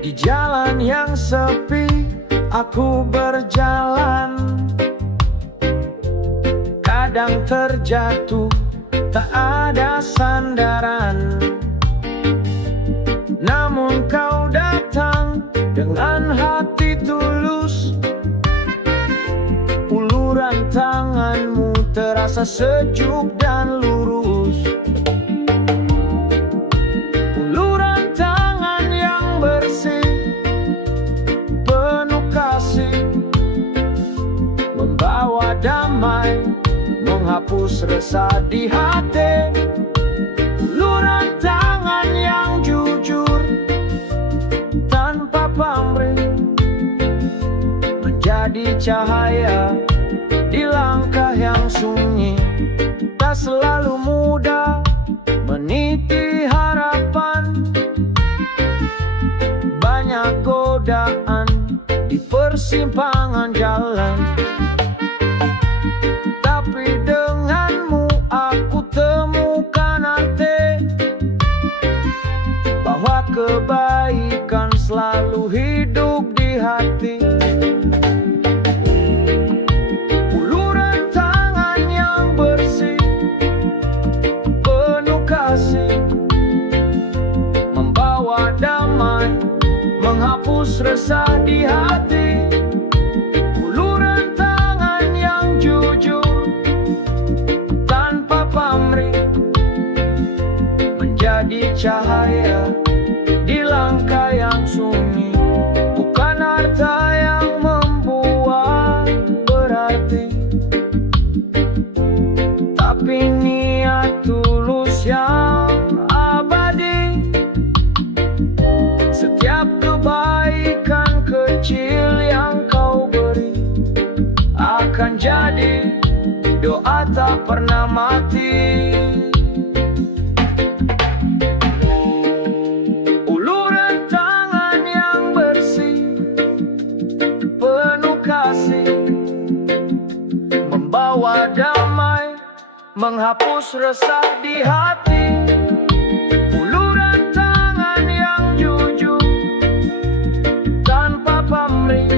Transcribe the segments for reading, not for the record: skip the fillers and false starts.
Di jalan yang sepi aku berjalan, kadang terjatuh tak ada sandaran. Namun kau datang dengan hati tulus, uluran tanganmu terasa sejuk dan lurus. Uluran tangan yang bersih, penuh kasih, membawa damai, menghapus resah di hati. Uluran tangan yang jujur, tanpa pamrih, menjadi cahaya di langkah yang sunyi. Tak selalu mudah meniti harapan, banyak godaan di persimpangan jalan. Tapi denganmu aku temukan arti, bahwa kebaikan selalu hidup di hati. Uluran tangan yang bersih, penuh kasih, membawa damai, menghapus resah di hati. Uluran tangan yang jujur, tanpa pamrih, menjadi cahaya di langkah yang sunyi. Bukan harta yang membuat berarti, tapi niat tulus yang abadi. Setiap kebaikan kecil yang kau beri akan jadi doa tak pernah mati. Uluran tangan yang bersih, penuh kasih, membawa damai, menghapus resah di hati. Uluran tangan yang jujur, tanpa pamrih,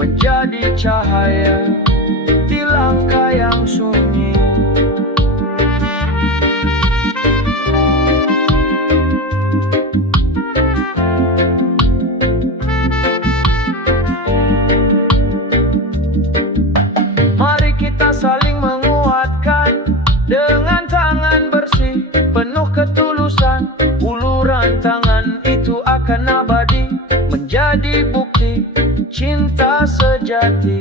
menjadi cahaya di langkah yang sunyi. Mari kita saling menguatkan dengan tangan bersih, penuh ketulusan. Uluran tangan itu akan abadi, menjadi bukti cinta sejati.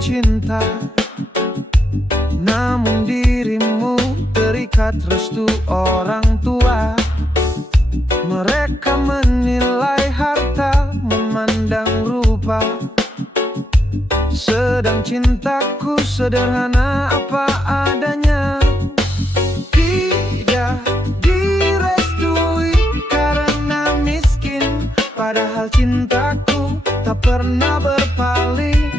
Cinta, namun dirimu terikat restu orang tua. Mereka menilai harta, memandang rupa, sedang cintaku sederhana apa adanya. Tidak direstui karena miskin, padahal cintaku tak pernah berpaling.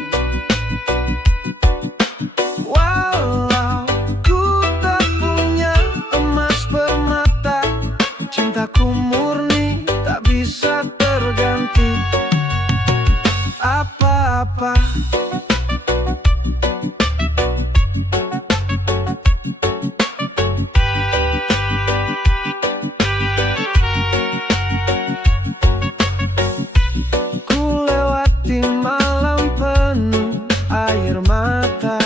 Walau ku tak punya emas permata, cintaku murni tak bisa terganti. Apa-apa ku lewati malam penuh air mata,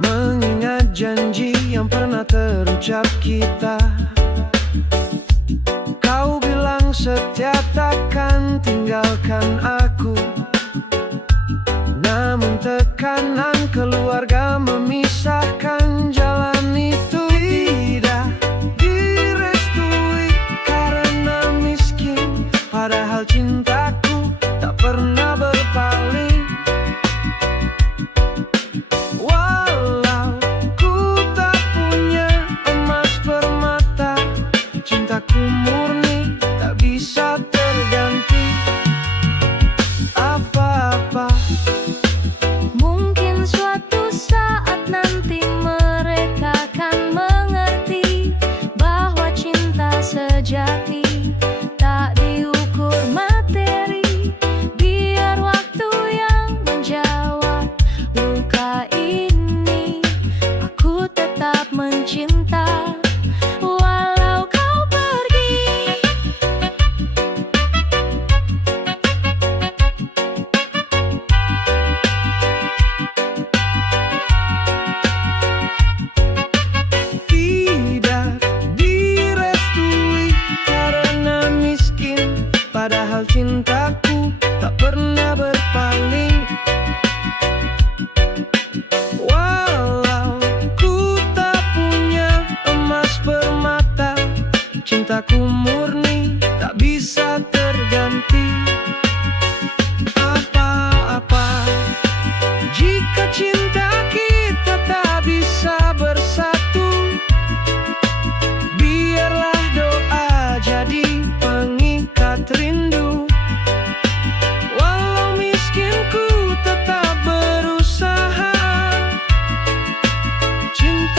mengingat janji yang pernah terucap kita. Kau bilang setia takkan tinggalkan aku, namun tekanan keluarga memisahkan.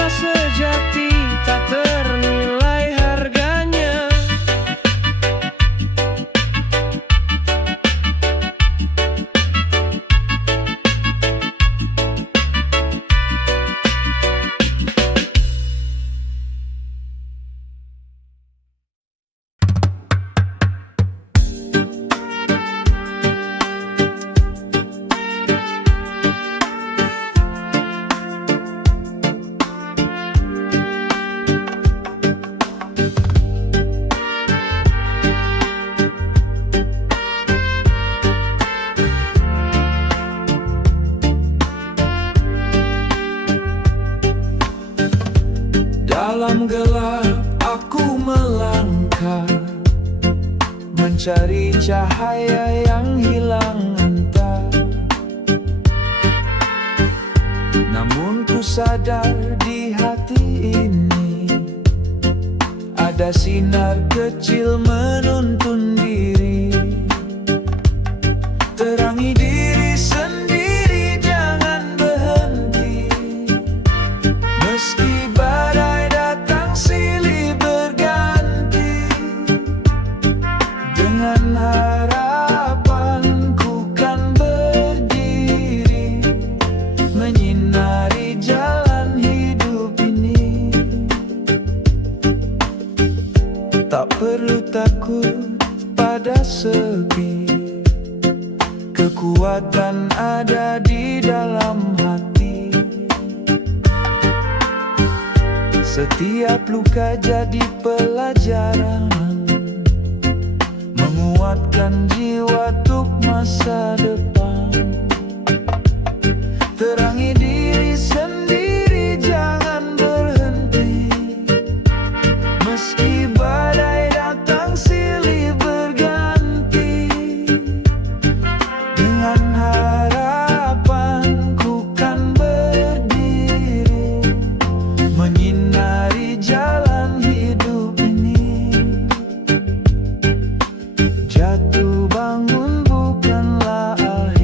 cinta sejati tak ternilai harganya. Dalam gelap aku melangkah, mencari cahaya yang hilang entah. Namun ku sadar di hati ini ada sinar kecil menuntun diri. Terangi diri sendiri, jangan berhenti. Meski badai datang silih berganti, dengan harapan ku kan berdiri, menyinari jalan hidup ini. Tak perlu takut pada sepi, kekuatan ada di dalam hati. Setiap luka jadi pelajaran, menguatkan jiwa untuk masa depan. Terangi diri sendiri, jangan berhenti. Meski badai datang silih berganti, dengan harapan ku kan berdiri, menyinari jalan hidup ini. Jatuh bangun bukanlah akhir,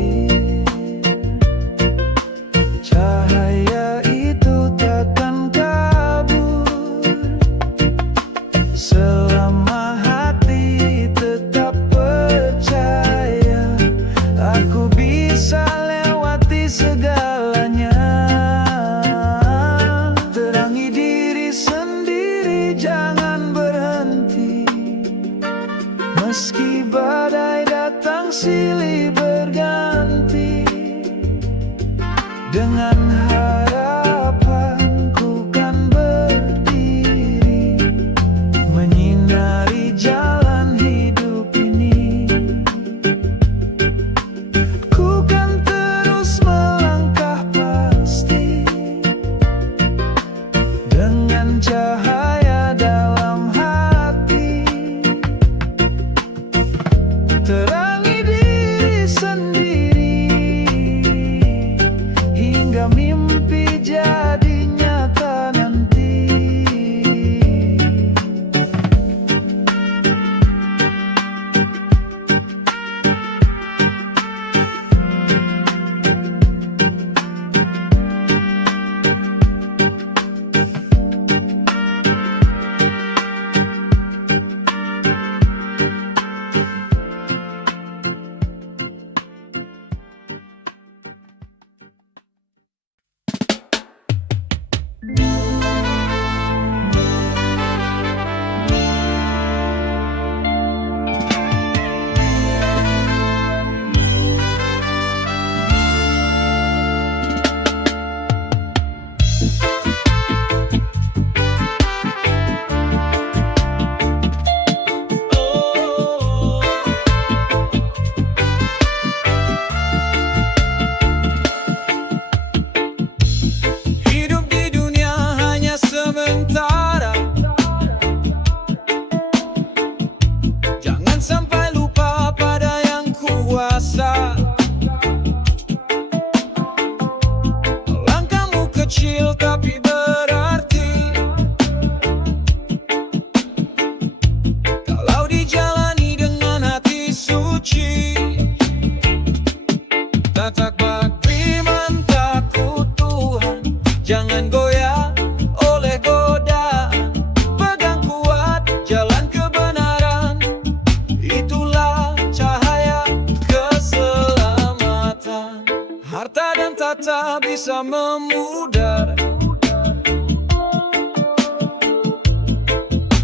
terasa memudar.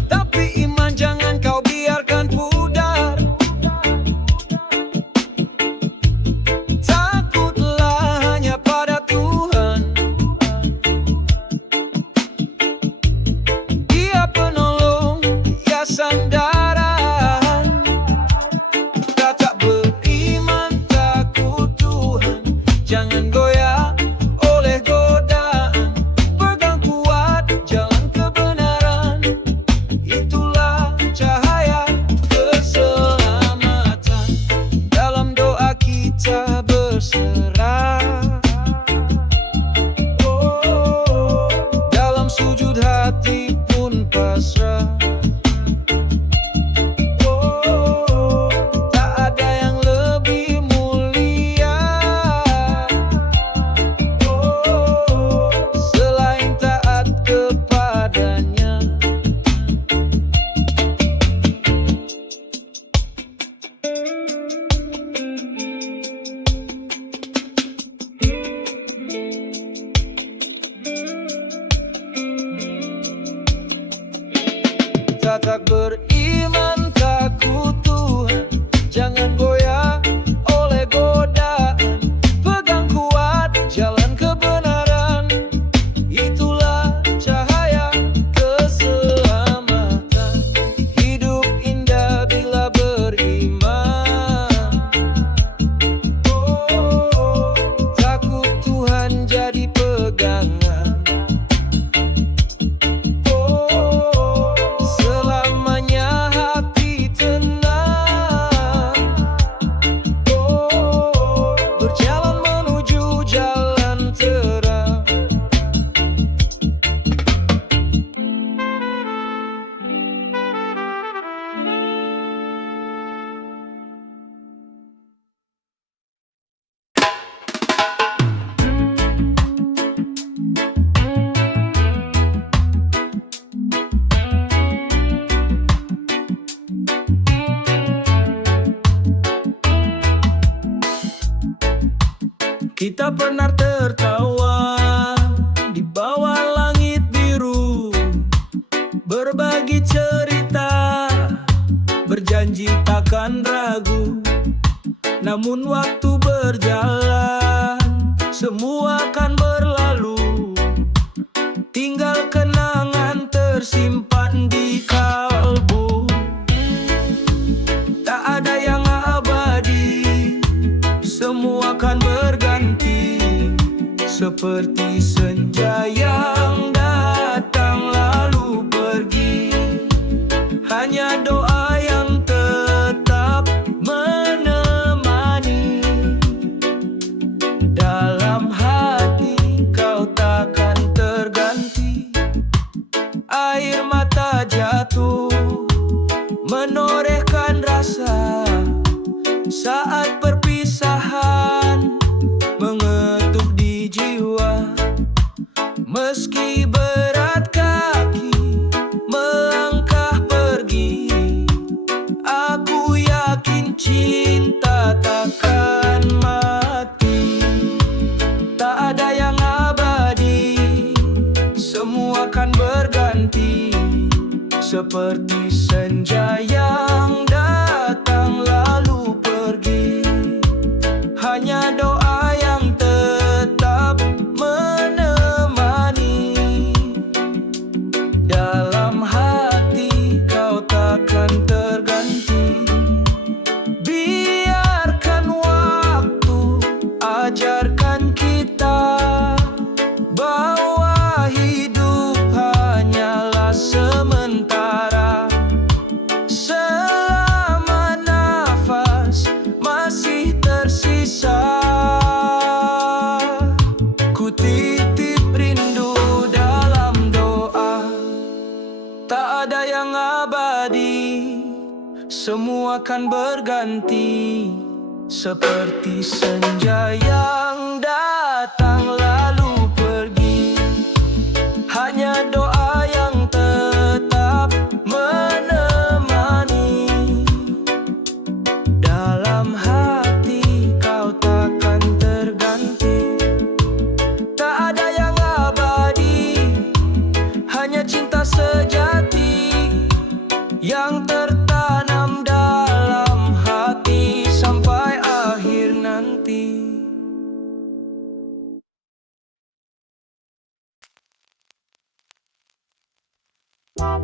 Tapi iman jangan kau biarkan pudar. Takutlah hanya pada Tuhan. Dia penolong, Dia sandaran. Kita tak beriman, takut Tuhan. Jangan goyah oleh godaan. Pegang kuat jalan kebenaran. Itulah cahaya keselamatan. Dalam doa kita berserah. Dalam sujud hati pun pasrah. Tak ada yang lebih mulia selain taat kepadanya. Tak beriman, takut Tuhan. Jangan goyah oleh godaan. Pegang kuat jalan kebenaran. Itulah cahaya keselamatan. Hidup indah bila beriman. Takut Tuhan jadi pegangan. Selamanya hati tenang. Berjalan menuju jalan terang. Kita pernah tertawa di bawah langit biru, berbagi cerita, berjanji takkan ragu. Namun waktu berjalan, semua akan berlalu. Tinggal kenangan tersimpan di kalbu. Tak ada yang abadi, semua akan berganti. Seperti senja yang datang lalu pergi. Hanya doa yang tetap menemani. Dalam hati kau takkan terganti. Air mata jatuh menorehkan rasa saat perpisahan mengetuk di jiwa. Meski berat kaki melangkah pergi, aku yakin cinta takkan mati. Tak ada yang abadi, semua akan berganti. Seperti senja yang datang lalu pergi. Hanya doa yang tetap menemani. Dalam hati kau takkan terganti. Biarkan waktu ajarkan kita bahwa hidup hanyalah sementara. Selama nafas masih tersisa, ku titip rindu dalam doa. Tak ada yang abadi, semua akan berganti. Seperti senja yang datang lalu pergi. Hanya doa yang tetap menemani. Dalam hati kau takkan terganti. Kau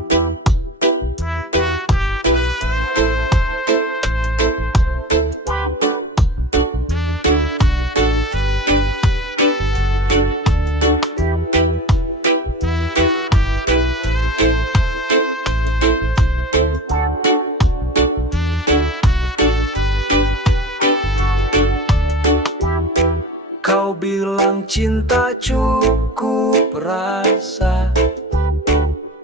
bilang cinta cukup rasa,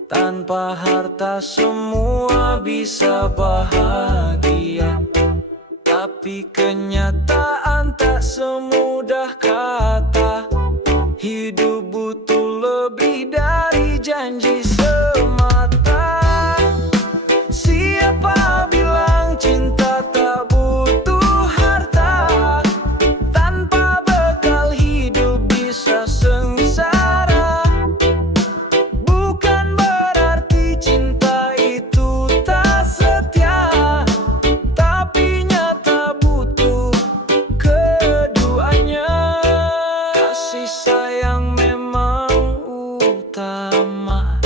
tanpa harta semua bisa bahagia. Tapi kenyataan tak semudah kata. Hidup butuh lebih dari janji semata. Siapa bilang cinta tak butuh harta? Tanpa bekal hidup bisa sengsara. Bukan berarti cinta itu tak setia, tapi nyata butuh keduanya. Kasih sayang memang utama,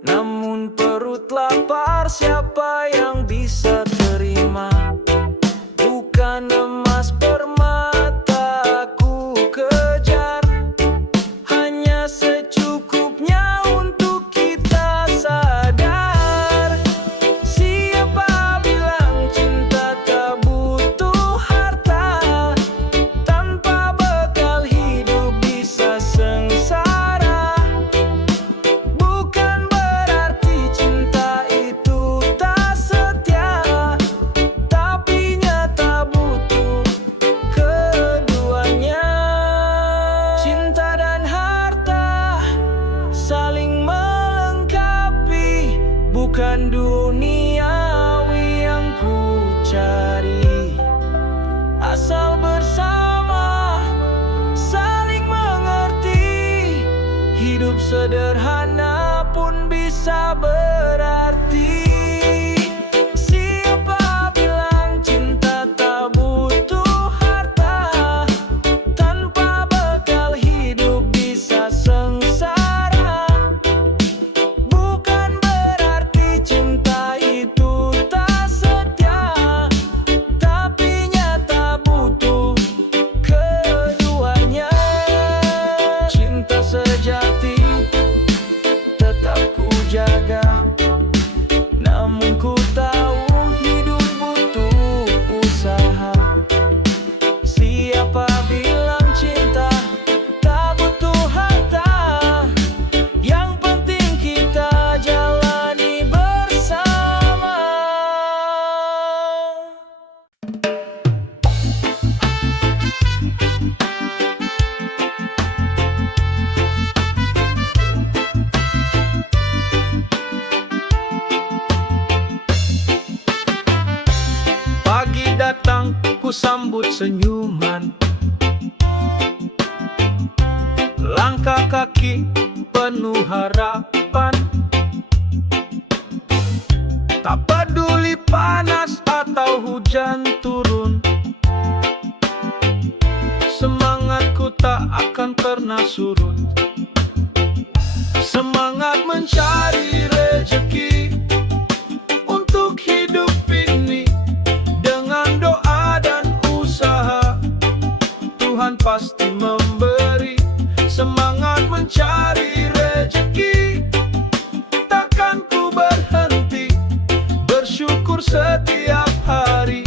namun perut lapar siapa yang bisa terima? Bukan emas permata aku kejar, hanya secukupnya untuk kita sadar. Siapa bilang cinta tak butuh harta? Tanpa bekal hidup bisa sengsara. Bukan berarti cinta itu tak setia, tapi nyata butuh keduanya. Cinta dan harta saling melengkapi, bukan duniawi yang ku cari. Asal bersama, saling mengerti, hidup sederhana pun bisa berarti. Siapa bilang cinta tak butuh harta? Tanpa bekal hidup bisa sengsara. Bukan berarti cinta itu tak setia, tapi nyata butuh keduanya. Cinta sejati tetap ku jaga, namun ku tahu hidup butuh usaha. Siapa bilang cinta tak butuh harta? Yang penting kita jalani bersama. Pagi datang ku sambut senyuman, langkah kaki penuh harapan. Tak peduli panas atau hujan turun, semangatku tak akan pernah surut. Semangat mencari rezeki untuk hidup ini. Dengan doa dan usaha, Tuhan pasti memberi. Semangat mencari rezeki, takkan ku berhenti. Bersyukur setiap hari,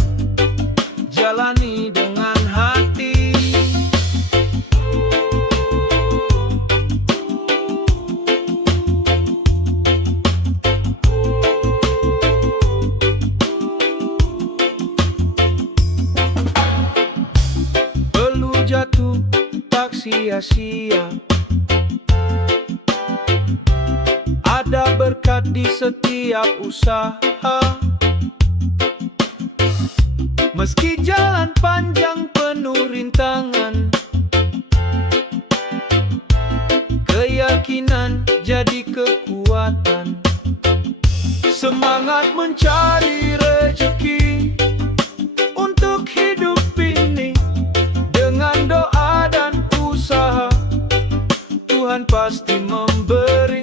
jalani dengan hati. Perlu jatuh tak sia-sia, ada berkat di setiap usaha. Meski jalan panjang penuh rintangan, keyakinan jadi kekuatan. Semangat mencari rezeki untuk hidup ini. Dengan doa dan usaha, Tuhan pasti memberi.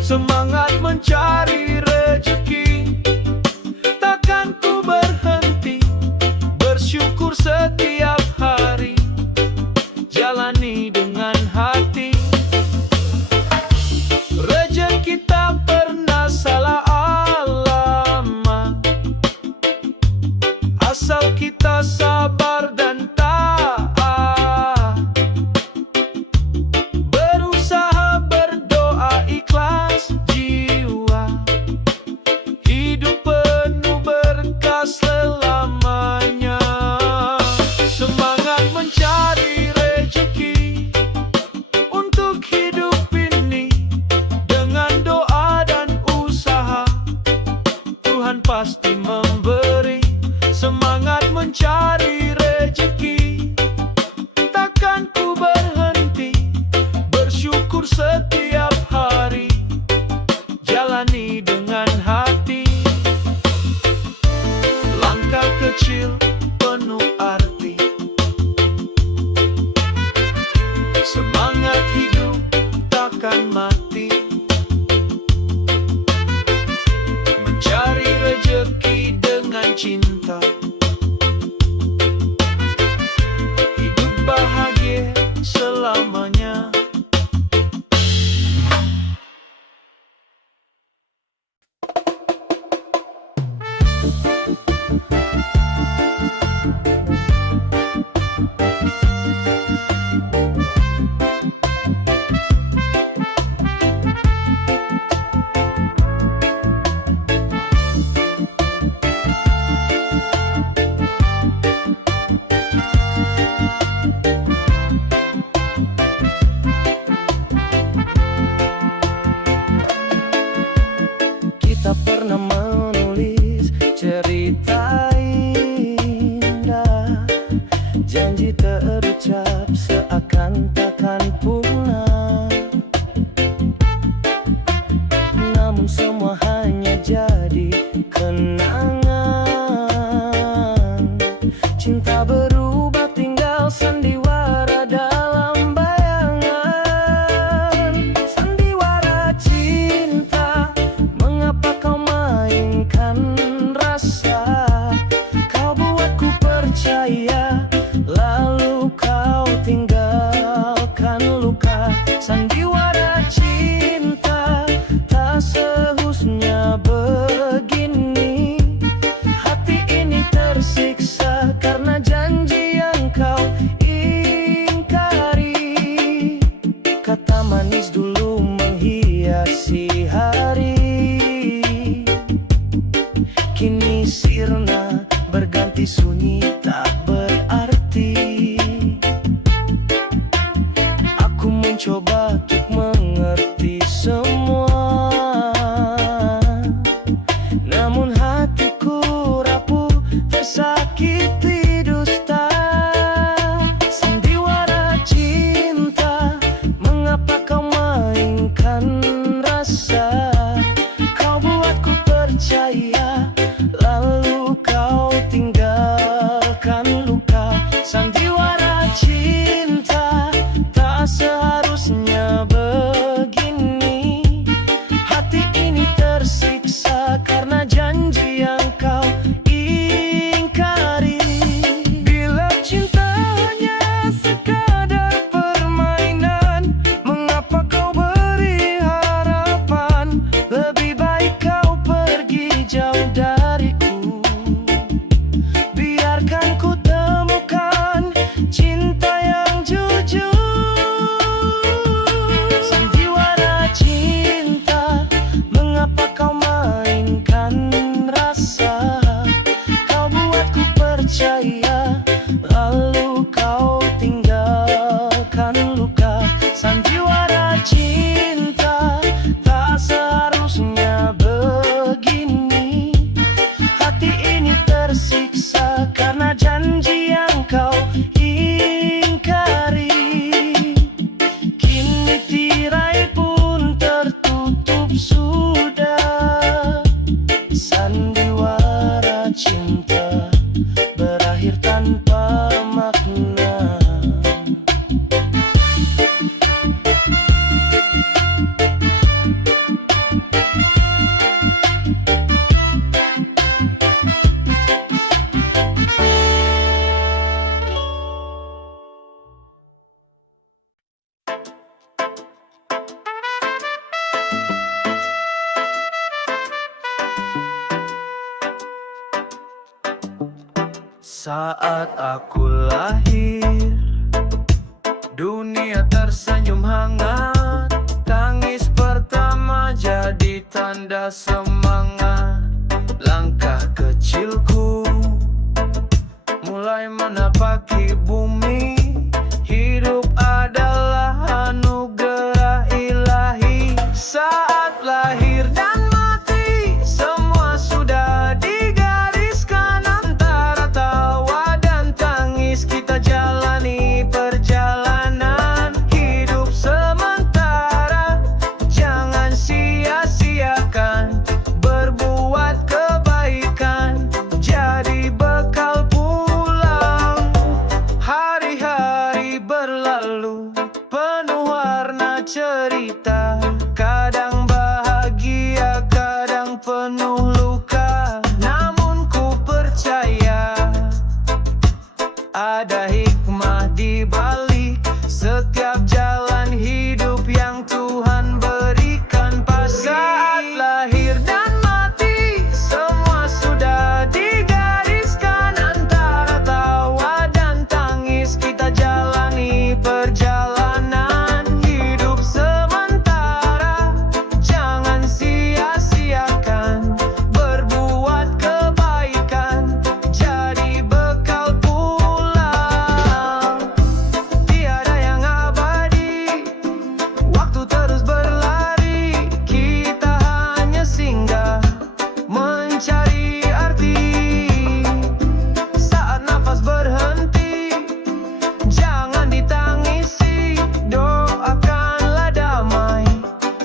Semangat mencari rezeki, takkan ku berhenti. Bersyukur setiap hari, jalani dengan hati. Rezeki tak pernah salah alamat, asal kita sabar dan taat. Berusaha, berdoa, ikhlas jiwa, hidup penuh berkah selamanya. Semangat mencari rezeki untuk hidup ini, dengan doa dan usaha Tuhan pasti memberi. Semangat mencari rezeki, takkan ku berhenti. Bersyukur setiap hari, jalani dengan hati. Langkah kecil penuh arti, semangat hidup takkan mati. Mencari rezeki dengan cinta, hidup bahagia selamanya. Saat aku lahir, dunia tersenyum hangat. Tangis pertama jadi tanda semangat. Langkah kecilku mulai menapaki bumi. Hidup adalah anugerah ilahi. Saat lahir dan mati, semua sudah digariskan. Antara tawa dan tangis kita jalani perjalanan hidup sementara. Jangan sia-siakan berbuat kebaikan, jadi bekal pulang. Hari-hari berlalu penuh warna cerita. Kadang bahagia, kadang penuh luka. Namun ku percaya ada hikmah di balik setiap jalan hidup yang Tuhan berikan pasti. Saat lahir dan mati, semua sudah digariskan. Antara tawa dan tangis kita jalani perjalanan hidup sementara. Jangan sia-siakan berbuat kebaikan, jadi bekal pulang. Tiada yang abadi, waktu terus berlari. Kita hanya singgah mencari arti. Saat nafas berhenti, jangan ditangisi. Doakanlah damai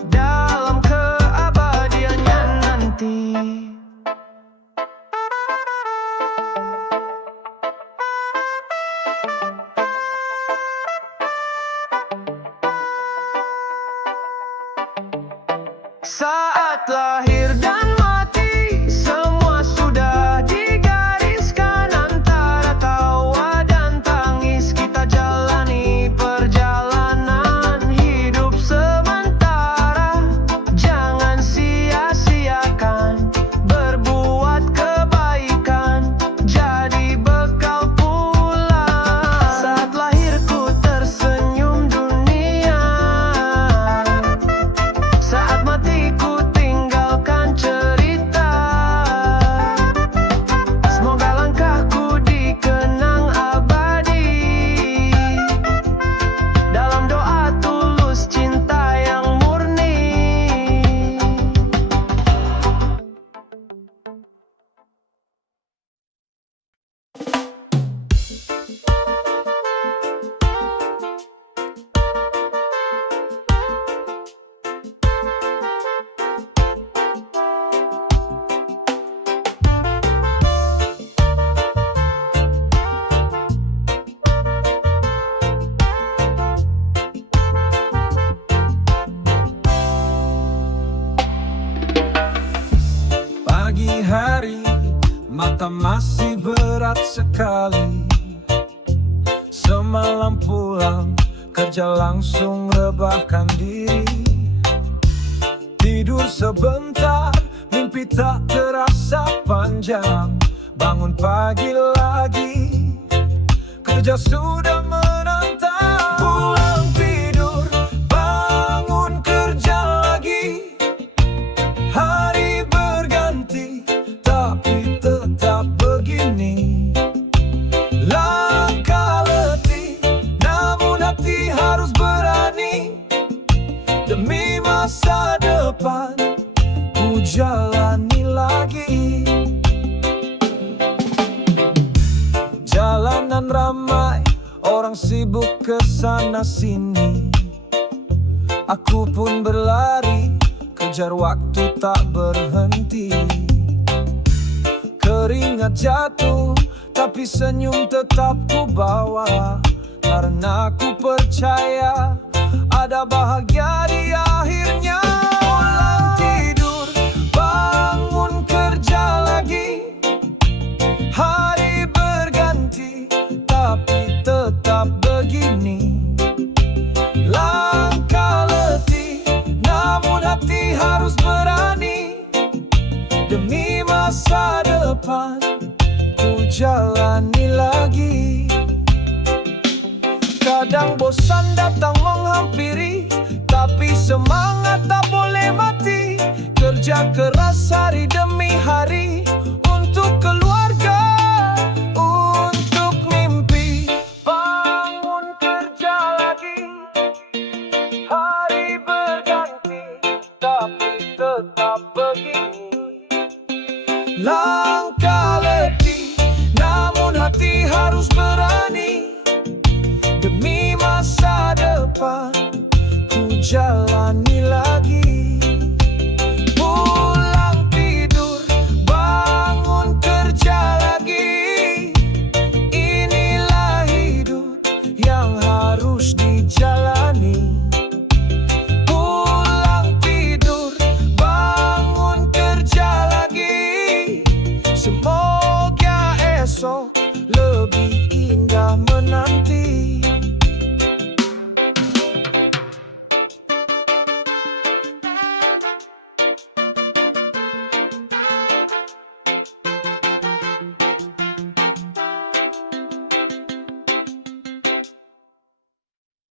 dalam keabadiannya nanti. Saat lahir dan mati, semua sudah digariskan. Antara tawa dan tangis kita jalani perjalanan hidup sementara. Jangan sia-siakan berbuat kebaikan, jadi bekal pulang. Saat lahirku tersenyum dunia, saat matiku tinggalkan cerita. Semoga langkahku dikenang abadi dalam doa tulus cinta yang murni. Pagi hari, mata masih berat sekali. Semalam pulang kerja langsung rebahkan diri. Tidur sebentar, mimpi tak terasa panjang. Bangun pagi lagi, kerja sudah menantang. Pulang tidur, bangun kerja lagi. Hari berganti, tapi tetap begini. Langkah letih, namun hati harus berani. Demi masa depan, ku jalani lagi. Jalanan ramai, orang sibuk kesana sini. Aku pun berlari, kejar waktu tak berhenti. Keringat jatuh, tapi senyum tetap ku bawa. Karena ku percaya ada bahagia di